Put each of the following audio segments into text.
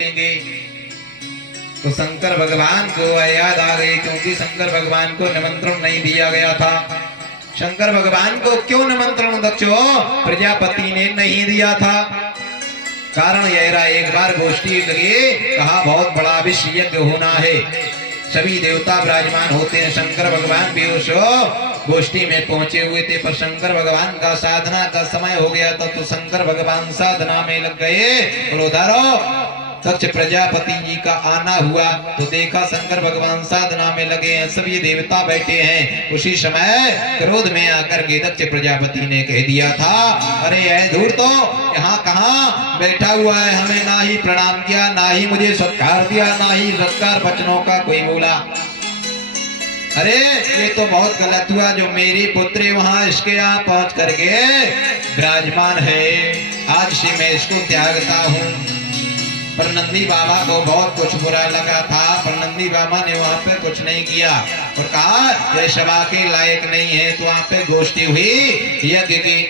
देंगे। तो शंकर भगवान को याद आ गई, क्योंकि शंकर भगवान को निमंत्रण नहीं दिया गया था। शंकर भगवान को क्यों निमंत्रण दक्षो प्रजापति ने नहीं दिया था? कारण यह रहा, एक बार गोष्ठी लगी, कहा बहुत बड़ा विश्व यज्ञ होना है, सभी देवता विराजमान होते हैं। शंकर भगवान भी उस गोष्ठी में पहुंचे हुए थे, पर शंकर भगवान का साधना का समय हो गया था, तो शंकर भगवान साधना में लग गए। और उधर दक्ष प्रजापति जी का आना हुआ, तो देखा शंकर भगवान साधना में लगे हैं, सभी देवता बैठे हैं। उसी समय क्रोध में आकर के दक्ष प्रजापति ने कह दिया था, अरे यह धूर्त तो यहाँ कहाँ बैठा हुआ है, हमें ना ही प्रणाम किया, ना ही मुझे सत्कार दिया, ना ही सत्कार वचनों का कोई बोला। अरे ये तो बहुत गलत हुआ, जो मेरी पुत्री वहां इसके यहाँ पहुंच करके विराजमान है, आज से मैं इसको त्यागता हूँ। पर नंदी बाबा को बहुत कुछ बुरा लगा था, पर नंदी बाबा ने वहां पे कुछ नहीं किया और कहा यह सभा के लायक नहीं है। तो वहां पे गोष्ठी हुई यज्ञ की,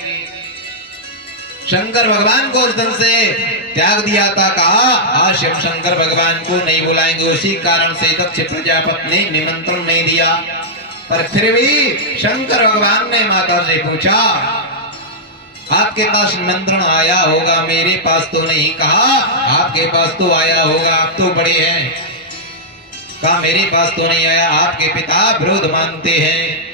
शंकर भगवान को उस दिन से त्याग दिया था, कहा आज हम शंकर भगवान को नहीं बुलाएंगे। उसी कारण से दक्ष प्रजापति ने निमंत्रण नहीं दिया। पर फिर भी शंकर भगवान ने माता से पूछा, आपके पास निमंत्रण आया होगा, मेरे पास तो नहीं। कहा आपके पास तो आया होगा, आप तो बड़े हैं। कहा मेरे पास तो नहीं आया, आपके पिता विरोध मानते हैं।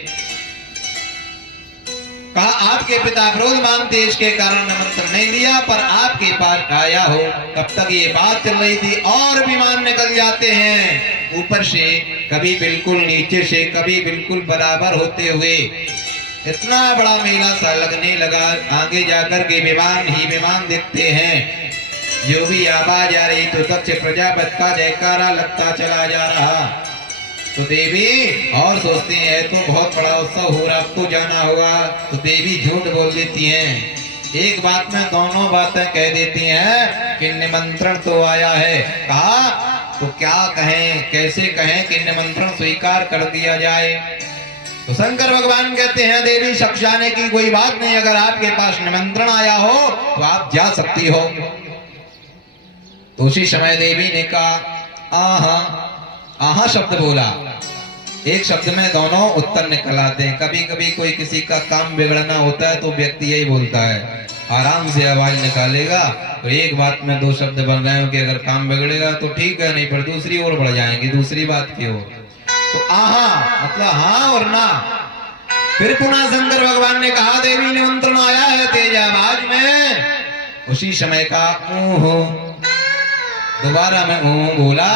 कहा आपके पिता विरोध मानते, इसके कारण निमंत्रण नहीं दिया, पर आपके पास आया हो। तब तक ये बात चल रही थी और विमान निकल जाते हैं ऊपर से, कभी बिल्कुल नीचे से, कभी बिल्कुल बराबर होते हुए। इतना बड़ा मेला सा लगने लगा, आगे जाकर के विमान ही विमान दिखते हैं। जो भी आवाज आ रही, तो दक्ष प्रजापति का जयकारा लगता चला जा रहा। तो देवी और सोचती है तो बहुत बड़ा उत्सव हो रहा, अब तो जाना होगा। तो देवी झूठ बोल देती हैं, एक बात में दोनों बातें कह देती हैं कि निमंत्रण तो आया है। कहा तो क्या कहें, कैसे कहें कि निमंत्रण स्वीकार कर दिया जाए? तो शंकर भगवान कहते हैं, देवी शक जाने की कोई बात नहीं, अगर आपके पास निमंत्रण आया हो तो आप जा सकती हो। तो उसी समय देवी ने कहा आहा, आहा शब्द बोला। एक शब्द में दोनों उत्तर निकल आते हैं। कभी कभी कोई किसी का काम बिगड़ना होता है तो व्यक्ति यही बोलता है, आराम से आवाज निकालेगा। तो एक बात में दो शब्द बन रहे हो कि अगर काम बिगड़ेगा तो ठीक है, नहीं पर दूसरी ओर बढ़ जाएंगे, दूसरी बात की ओर। तो आहा मतलब हाँ और ना। फिर पुनः शंकर भगवान ने कहा, देवी निमंत्रण आया है तेज आवाज में। उसी समय का दोबारा मैं बोला।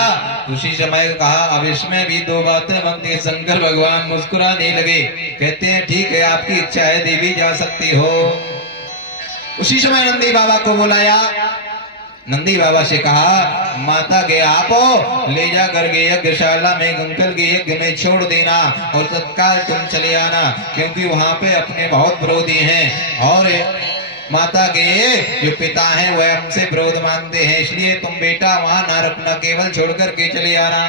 उसी समय कहा, अब इसमें भी दो बातें बनती है। शंकर भगवान मुस्कुराने लगे, कहते हैं ठीक है, आपकी इच्छा है देवी जा सकती हो। उसी समय नंदी बाबा को बुलाया। नंदी बाबा से कहा, माता के आप ले जा करके यज्ञशाला में गंगल के यज्ञ में छोड़ देना और तत्काल तुम चले आना, क्योंकि वहां पे अपने बहुत विरोधी हैं और माता के जो पिता हैं वह हमसे विरोध मानते हैं, इसलिए तुम बेटा वहां ना रखना, केवल छोड़ करके चले आना।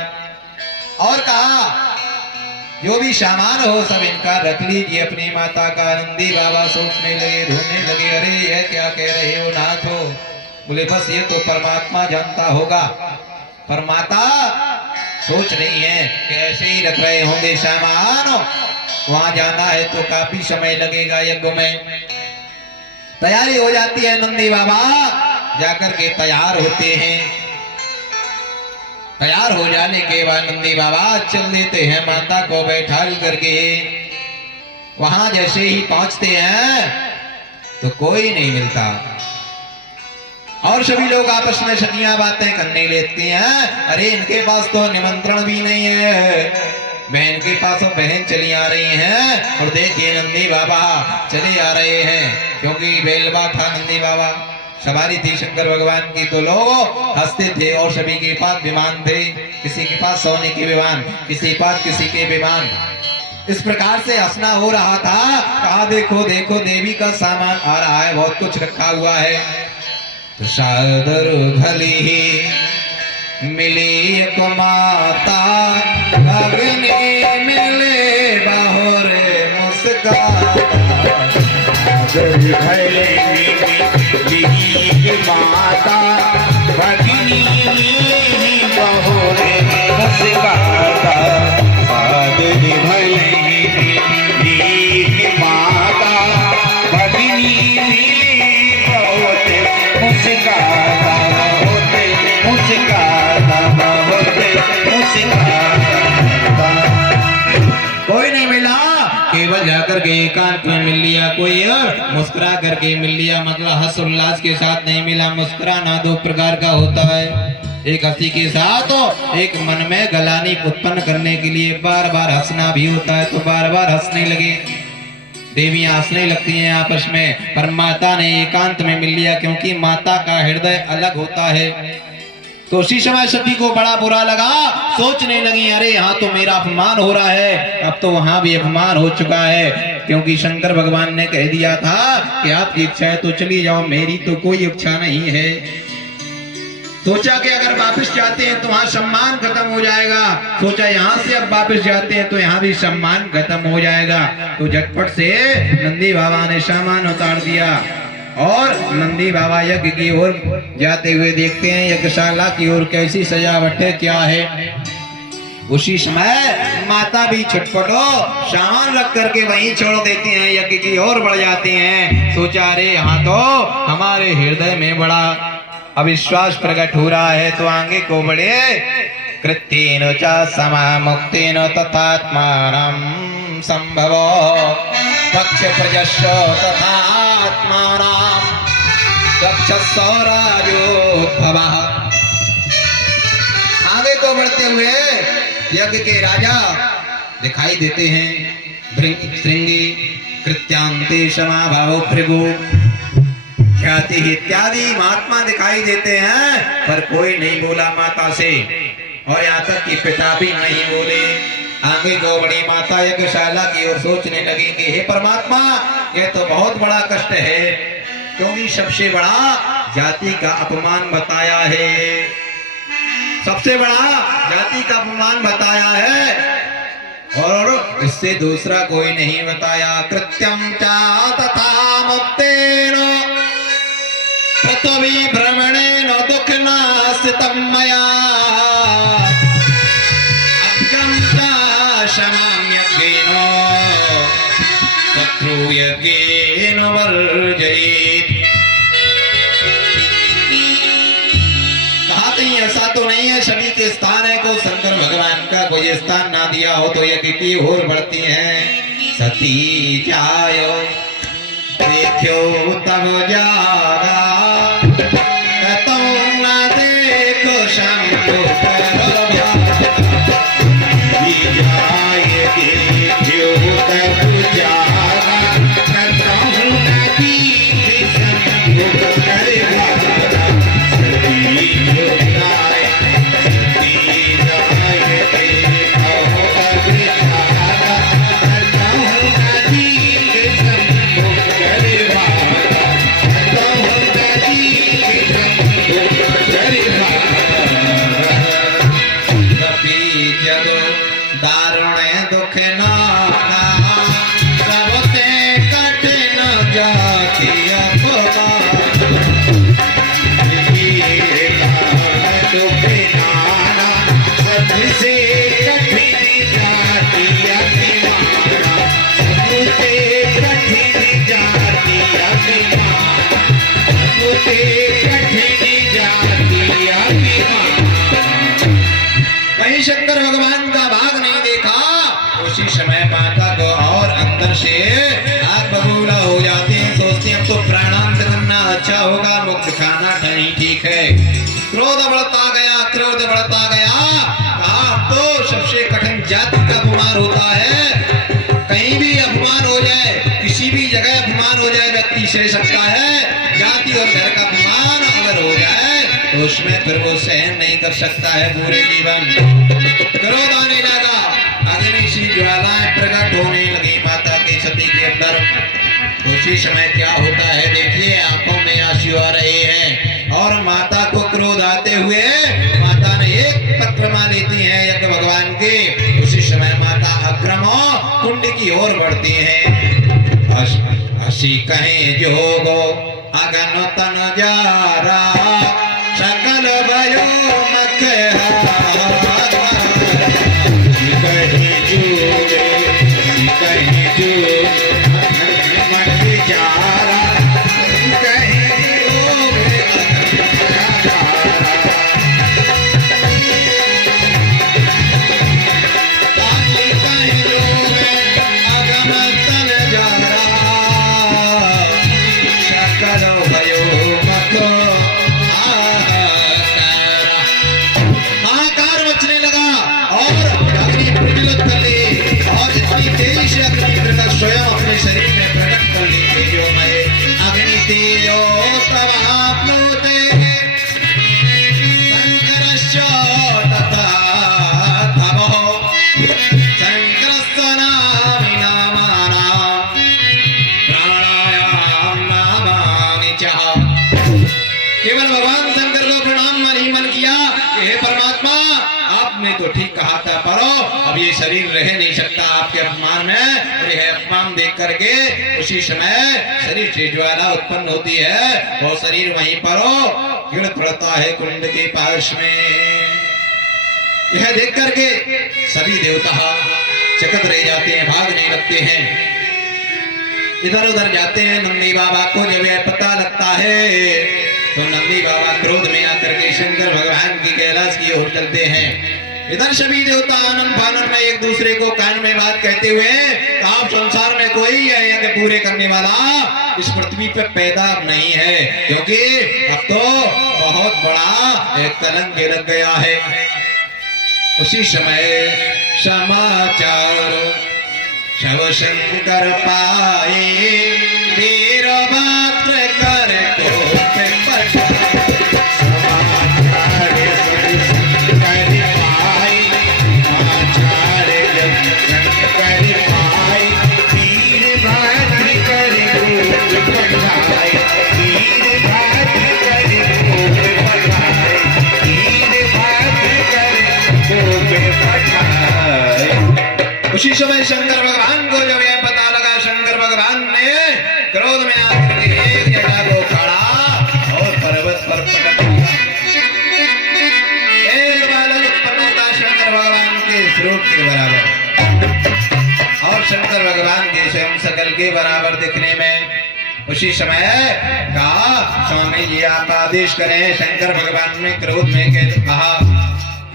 और कहा जो भी सामान हो सब इनका रख लीजिए अपनी माता का। नंदी बाबा सोचने लगे, ढूंढने लगे, अरे यह क्या कह रहे हो नाथ हो? बोले बस ये तो परमात्मा जानता होगा। पर माता सोच रही है कि ऐसे ही रख रहे होंगे सामान, वहां जाना है तो काफी समय लगेगा। यज्ञ में तैयारी हो जाती है, नंदी बाबा जाकर के तैयार होते हैं। तैयार हो जाने के बाद नंदी बाबा चल देते हैं माता को बैठा करके। वहां जैसे ही पहुंचते हैं तो कोई नहीं मिलता और सभी लोग आपस में सदियां बातें करने लेती हैं। अरे इनके पास तो निमंत्रण भी नहीं है, बहन के पास तो बहन चली आ रही हैं। और देखिए नंदी बाबा चले आ रहे हैं, क्योंकि बेलवा था नंदी बाबा, सवारी थी शंकर भगवान की। तो लोग हंसते थे और सभी के पास विमान थे, किसी के पास सोने के विमान, किसी के पास किसी के विमान। इस प्रकार से हंसना हो रहा था। कहा देखो देखो देवी का सामान आ रहा है, बहुत कुछ रखा हुआ है। तो सादर भली ही मिली एक माता, अग्नि मिले बाहर मुस्कान। माता भगिनी बहुरे मुस्काता सादर भैली माता भगिनी बहुत मुस्काता होते मुस्काता होते मुस्काता। कोई नहीं मिला, केवल जाकर के एकांत में मिल लिया, कोई मुस्कुरा करके मिल लिया, मतलब हर्ष उल्लास के साथ नहीं मिला। मुस्कुराना दो प्रकार का होता है, एक हंसी के साथ एक मन में गलानी उत्पन्न करने के लिए बार बार हंसना भी होता है, तो बार बार हंसने लगे, देवियां हंसने लगती हैं आपस में। पर माता ने एकांत में मिल लिया, क्योंकि माता का हृदय अलग होता है। तो उसी समय सती को बड़ा बुरा लगा, सोचने लगी अरे यहाँ तो मेरा अपमान हो रहा है, अब तो वहां भी अपमान हो चुका है, क्योंकि शंकर भगवान ने कह दिया था कि आपकी इच्छा है तो चली जाओ, मेरी तो कोई इच्छा नहीं है। सोचा कि अगर वापस जाते हैं तो वहां सम्मान खत्म हो जाएगा, सोचा यहाँ से अब वापस जाते हैं तो यहाँ भी सम्मान खत्म हो जाएगा। तो झटपट से नंदी बाबा ने सामान उतार दिया और नंदी बाबा यज्ञ की ओर जाते हुए देखते हैं यज्ञशाला की ओर कैसी सजावट है, क्या है। उसी समय माता भी छटपटो सामान रख करके वहीं छोड़ देती हैं, यज्ञ की ओर बढ़ जाती हैं। सोचा रे यहाँ तो हमारे हृदय में बड़ा अविश्वास प्रकट हो रहा है, तो आगे को बढ़े। कृत्येन च समामुक्तेन तथात्मानं संभवो दक्ष प्रजस्य तथात्मानं दक्षस्य राजोद्भवः। आगे को बढ़ते हुए यज्ञ के राजा दिखाई देते हैं, श्रृंगी कृत्यांते समाभावो भृगु ख्याति इत्यादि महात्मा दिखाई देते हैं, पर कोई नहीं बोला माता से, और यहाँ तक कि पिता भी नहीं बोले। आगे को बड़ी माता यज्ञशाला की ओर सोचने लगी कि हे परमात्मा, यह तो बहुत बड़ा कष्ट है, क्योंकि सबसे बड़ा जाति का अपमान बताया है, सबसे बड़ा जाति का अपमान बताया है, और इससे दूसरा कोई नहीं बताया। कृत्यम चा तथा मुक्तेन पृथ्वी भ्रमणेन दुख नास्तितं मया अग्रम च शमं यज्ञेन शत्रु यज्ञेन वर्जयेत्। कहा कहीं ऐसा तो नहीं है सभी के स्थान है को शंकर भगवान का कोई स्थान ना दिया हो, तो यज्ञ की ओर बढ़ती हैं। सती जायो देखो तब जागा कतो न देखो शंभु शंकर भगवान का भाग नहीं देखा। उसी समय माता को और अंदर से आग बबूला हो जाते हैं, सोचते हैं अब तो प्राणांत करना अच्छा होगा, मुक्त खाना नहीं ठीक है। क्रोध बढ़ता गया, क्रोध बढ़ता गया, कहा तो सबसे कठिन जाति का अपमान होता है, कहीं भी अपमान हो जाए, किसी भी जगह अपमान हो जाए व्यक्ति सह सकता है, जाति और घर का अपमान अगर हो जाए तो उसमें फिर वो सहन नहीं कर सकता है पूरे जीवन। क्रोध आने लगा, अग्नि सी ज्वालाएं प्रकट होने लगी माता की सती के अंदर। उसी समय क्या होता है देखिए, आंखों में आंसू आ रहे हैं, और माता को क्रोध आते हुए माता ने एक परिक्रमा लेती है यज्ञ भगवान के। उसी समय माता अग्रम कुंड की ओर बढ़ती हैं। उसी कहें जोगो अगन तन जारा सकल भयो मख कहीं जोगे कहीं जो मख जारा कहीं जोगे स्वयं अपने शरीर में प्रकट कर ली तेजोमय अग्नि तेजो तव आपनोते शंकरश्च तथा तमो शंकरस्य नामि नामानां प्राणायाम नामानि च। केवल भगवान शंकर को प्रणाम मन ही मन किया कि हे परमात्मा आपने तो ठीक कहा था, पर अब ये शरीर रह नहीं सकता आपके अपमान में, और यह अपमान देख करके उसी समय शरीर से ज्वाला उत्पन्न होती है, वो शरीर वहीं पर गिर पड़ता है कुंड के पास में। यह देख करके सभी देवता चकित रह जाते हैं, भागने लगते हैं, इधर उधर जाते हैं। नंदी बाबा को जब यह पता लगता है तो नंदी बाबा क्रोध में आकर के शंकर भगवान की कैलाश की ओर चलते हैं। इधर सभी देवता आनंद फानन में एक दूसरे को कान में बात कहते हुए, आप संसार में कोई है यज्ञ पूरे करने वाला इस पृथ्वी पे पैदा नहीं है, क्योंकि अब तो बहुत बड़ा एक कलंक लग गया है। उसी समय समाचार शव शंकर पाए वीर मात्र कर उसी समय शंकर भगवान को जब यह पता लगा, शंकर भगवान ने क्रोध में आकर एक जटा को खड़ा और पर्वत पर पटक दिया। एक बालक उत्पन्न होता शंकर भगवान के स्वरूप के बराबर और शंकर भगवान के स्वयं सकल के बराबर दिखने में। उसी समय कहा, स्वामी जी आप आदेश करें। शंकर भगवान ने क्रोध में कहा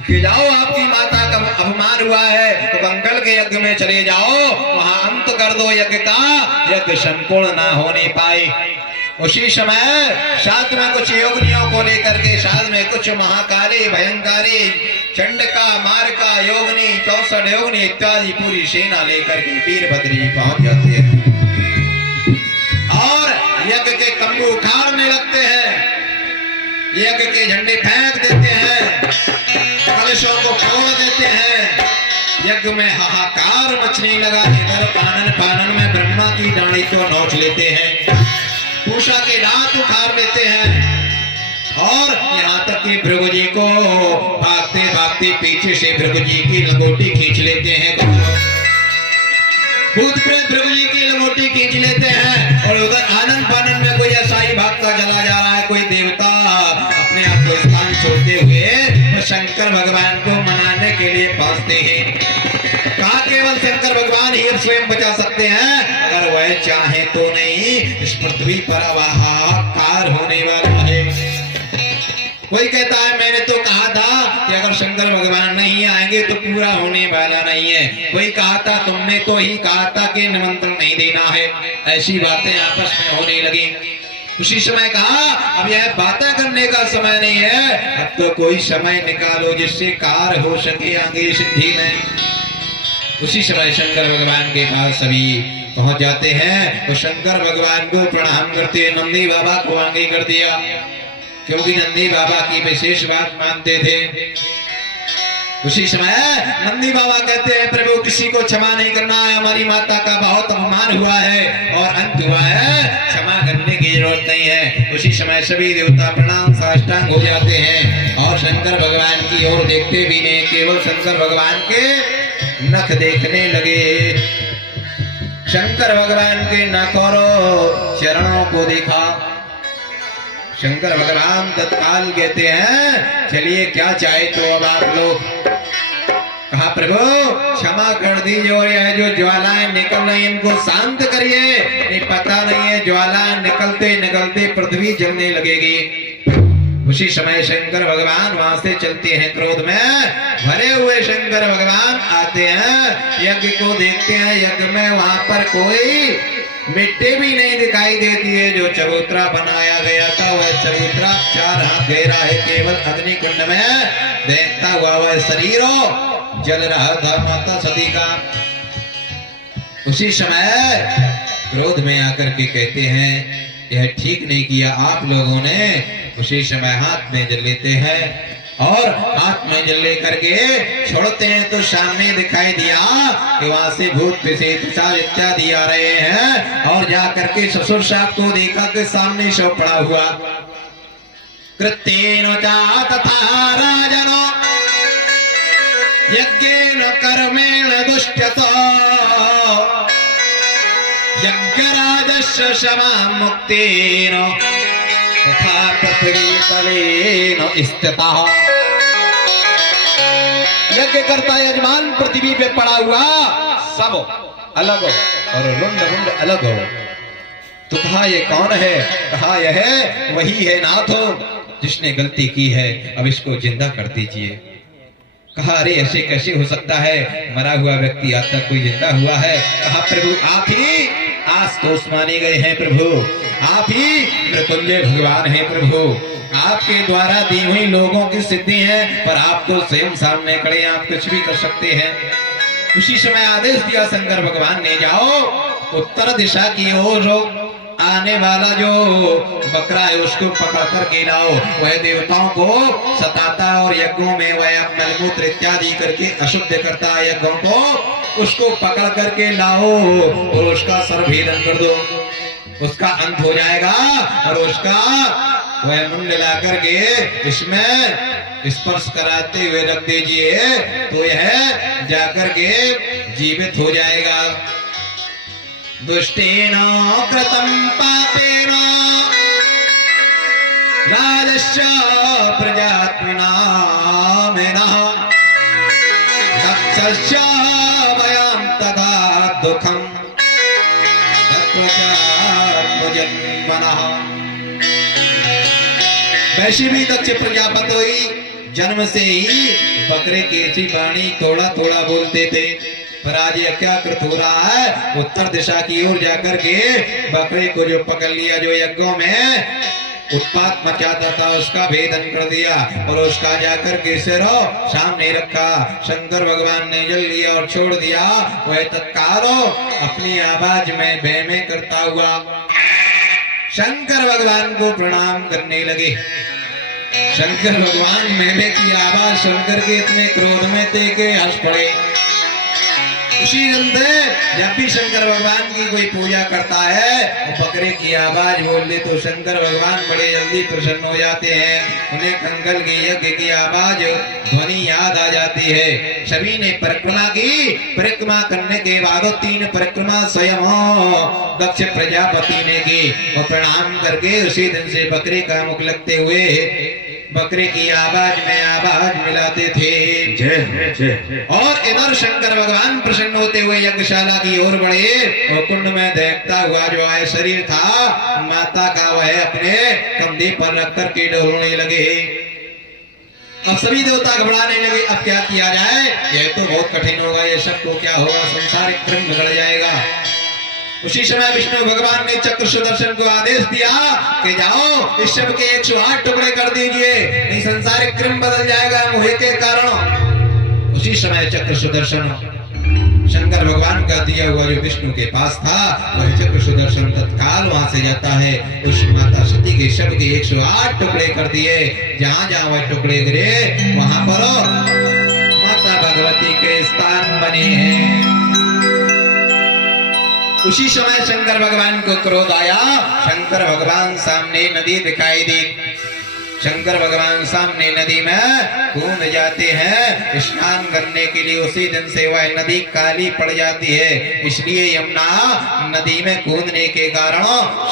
कि जाओ, आपकी माता का अपमान हुआ है तो कंकल के यज्ञ में चले जाओ, वहां अंत कर दो यज्ञ का, यज्ञ संपूर्ण ना होने पाए। उसी समय साथ में कुछ योगिनियों को लेकर के, साथ में कुछ महाकाली भयंकारी चंडका मारका योगिनी 64 योगिनी इत्यादि पूरी सेना लेकर के वीरभद्र जी पहुंच जाते हैं और यज्ञ के तंबू उखाड़ने लगते हैं, यज्ञ के झंडे फेंक देते हैं, कलशों को फोड़ देते हैं। यज्ञ में हाहाकार मचने लगा। इधर आनन पानन में ब्रह्मा की डांडी को नोच लेते हैं, पूषा के दांत उखाड़ लेते हैं और यहाँ तक कि भृगु जी को भागते भागते पीछे से भृगु जी की लंगोटी खींच लेते हैं। भूत प्रेत भृगु जी की लंगोटी खींच लेते हैं और उधर आनंद पानन में कोई ऐसा ही भागता चला जा रहा है, कोई देवता अपने आप को स्थान छोड़ते हुए शंकर भगवान को मनाने के लिए पहुंचते हैं। कहा केवल शंकर भगवान ही स्वयं बचा सकते हैं, अगर वह चाहे तो नहीं। इस पृथ्वी पर हाहाकार होने वाला है। कोई कहता है मैंने तो कहा था कि अगर शंकर भगवान नहीं आएंगे तो पूरा होने वाला नहीं है। कोई कहा था तुमने तो ही कहा था कि निमंत्रण नहीं देना है। ऐसी बातें आपस में होने लगी। उसी समय कहा अब यह बातें करने का समय नहीं है, अब तो कोई समय निकालो जिससे कार्य हो सके आगे सिद्धि में। उसी समय शंकर भगवान के पास सभी पहुंच जाते हैं। तो शंकर भगवान को प्रणाम करते नंदी बाबा को आगे कर दिया, क्योंकि नंदी बाबा की विशेष बात मानते थे। उसी समय नंदी बाबा कहते हैं प्रभु किसी को क्षमा नहीं करना है, हमारी माता का बहुत अपमान हुआ है और अंत हुआ है, क्षमा करने की जरूरत नहीं है। उसी समय सभी देवता प्रणाम साष्टांग हो जाते हैं और शंकर भगवान की ओर देखते भी नहीं, केवल शंकर भगवान के नख देखने लगे। शंकर भगवान के नखरों चरणों को देखा। शंकर भगवान तत्काल कहते हैं चलिए क्या चाहे तो अब आप लोग। कहा प्रभु क्षमा कर दीजिए और यह जो ज्वालाएं निकल रही इनको शांत करिए। नहीं पता नहीं है ज्वालाएं निकलते निकलते पृथ्वी जलने लगेगी। उसी समय शंकर भगवान वहां से चलते हैं, क्रोध में भरे हुए शंकर भगवान आते हैं, यज्ञ को देखते हैं। यज्ञ में वहां पर कोई मिट्टी भी नहीं दिखाई देती है। जो चबूतरा बनाया गया था वह चबूतरा 4 हाथ गहरा है, केवल अग्नि कुंड में देखता हुआ वह शरीर जल रहा था माता सती का। उसी समय क्रोध में आकर के कहते हैं यह ठीक नहीं किया आप लोगों ने। उसी समय हाथ में जल लेते हैं और हाथ में जल लेकर के छोड़ते हैं तो सामने दिखाई दिया कि वहां से भूत पिशाच इत्यादि आ रहे हैं। और जाकर के ससुर साहब को देखा कि सामने शव पड़ा हुआ। कृत्येन च तथा राजनो यज्ञेन कर्मेण दुष्टतो यज्ञराजस्य शमां मुक्तेन तथा पृथ्वी तलेन स्थितः। यज्ञ करता यजमान पृथ्वी पे पड़ा हुआ सब अलग हो और रुंड मुंड अलग हो। तो कहा ये कौन है? कहा यह वही है नाथ जिसने गलती की है, अब इसको जिंदा कर दीजिए। कहा अरे ऐसे कैसे हो सकता है, मरा हुआ व्यक्ति आज तक कोई जिंदा हुआ है। कहा प्रभु आप ही आस्तोष माने गए हैं, प्रभु आप ही मृत्युंजय भगवान हैं, प्रभु आपके द्वारा दी हुई लोगों की सिद्धि है, पर आप तो स्वयं सामने खड़े हैं, आप कुछ भी कर सकते हैं। उसी समय आदेश दिया शंकर भगवान ने जाओ उत्तर दिशा की ओर आने वाला जो बकरा है उसको पकड़ कर के लाओ। वह देवताओं को सताता और यज्ञों में वह मलमूत्र इत्यादि करके अशुद्ध करता है यज्ञों को, उसको पकड़ करके लाओ और उसका सर्वभेदन कर दो, उसका अंत हो जाएगा। और उसका वह मुंड ला करके इसमें स्पर्श कराते हुए रख दीजिए तो यह जाकर के जीवित हो जाएगा। दुष्टेन कृतं पापेन राजस्य प्रजात्मना मेनः दक्षस्य वयं तथा दुःखं तत्त्वजात्मजन्मनः। वैसे भी दक्ष प्रजापति हुई जन्म से ही बकरे की सी वाणी थोड़ा थोड़ा बोलते थे, पर आज यह क्या कृत हो रहा है? उत्तर दिशा की ओर जाकर के बकरे को जो पकड़ लिया, जो यज्ञों में उत्पात मचाता था उसका भेदन कर दिया और उसका जाकर के सिर सामने रखा। शंकर भगवान ने जल लिया और छोड़ दिया। वह तत्काल अपनी आवाज में भय में करता हुआ शंकर भगवान को प्रणाम करने लगे। शंकर भगवान मेमे की आवाज सुनकर के इतने क्रोध में थे कि हंस पड़े। उसी दिन से जब भी शंकर भगवान की कोई पूजा करता है तो बकरे की आवाज बोल दे तो शंकर भगवान बड़े जल्दी प्रसन्न हो जाते हैं। उन्हें कंगल के यज्ञ की आवाज ध्वनि याद आ जाती है। सभी ने परिक्रमा की। परिक्रमा करने के बाद 3 परिक्रमा स्वयं दक्ष प्रजापति ने की और प्रणाम करके उसी दिन से बकरे का मुख लगते हुए बकरे की आवाज में आवाज मिलाते थे। और इधर शंकर भगवान प्रसन्न होते हुए यज्ञशाला की ओर बढ़े और कुंड में देखता हुआ जो आय शरीर था माता का वह अपने कंधे पर रख कर के डोलने लगे। अब सभी देवता घबराने लगे, अब क्या किया जाए? यह तो बहुत कठिन होगा, ये सब तो क्या होगा, संसारिक क्रम बिगड़ जाएगा। उसी समय विष्णु भगवान ने चक्र सुदर्शन को आदेश दिया कि जाओ इस सब के 108 टुकड़े कर दीजिए, नहीं संसारिक क्रम बदल जाएगा मोह के कारण। उसी समय चक्र सुदर्शन शंकर भगवान का दिया हुआ जो विष्णु के पास था वह चक्र सुदर्शन तत्काल वहां से जाता है। उस माता सती के शव के 108 टुकड़े कर दिए। जहां जहां वह टुकड़े गिरे वहां पर माता भगवती के स्थान बने हैं। उसी समय शंकर भगवान को क्रोध आया। शंकर भगवान सामने नदी दिखाई दी। शंकर भगवान सामने नदी में कूद जाते हैं स्नान करने के लिए। उसी दिन से वह नदी काली पड़ जाती है। इसलिए यमुना नदी में कूदने के कारण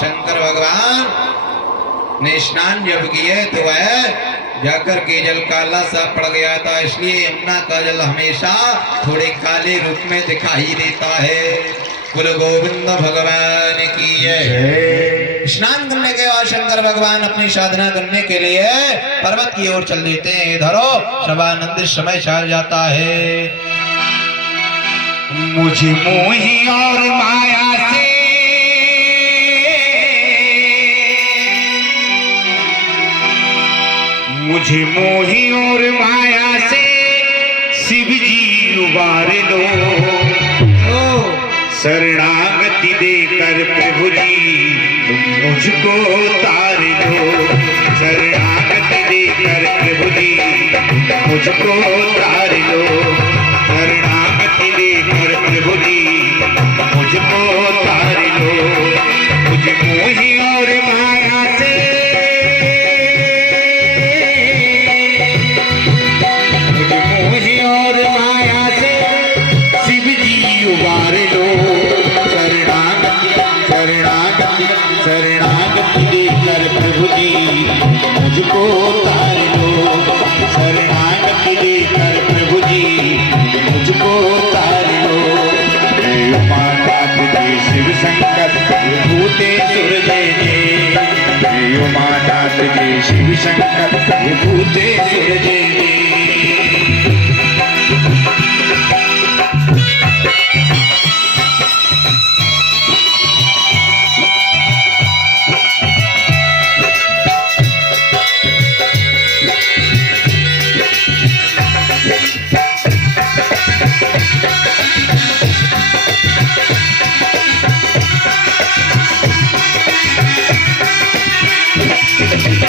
शंकर भगवान ने स्नान जब किए तो वह जाकर के जल काला सा पड़ गया था। इसलिए यमुना का जल हमेशा थोड़े काले रूप में दिखाई देता है। गुरु गोविंद भगवान की जय। स्नान करने के बाद शंकर भगवान अपनी साधना करने के लिए पर्वत की ओर चल देते हैं। इधरो शबानंद समय चाल जाता है। मुझे मोही और माया से मुझे मोही और माया से शिव जी उबार लो। शरणागति देकर प्रभु जी तुम मुझको तार लो। शरणागति देकर प्रभु जी तुम मुझको तार लो। शरणागति देकर प्रभु जी मुझको तार लो। मुझे मोही और माया से मुझे मोही और माया से शिव जी उबार लो। शरणागति देकर प्रभु जी मुझको तार लो। शरणागति देकर प्रभु जी मुझको तार लो। हे उमानाथ जय शिव शंकर भूतेश्वर जय जय। हे उमानाथ जय शिव शंकर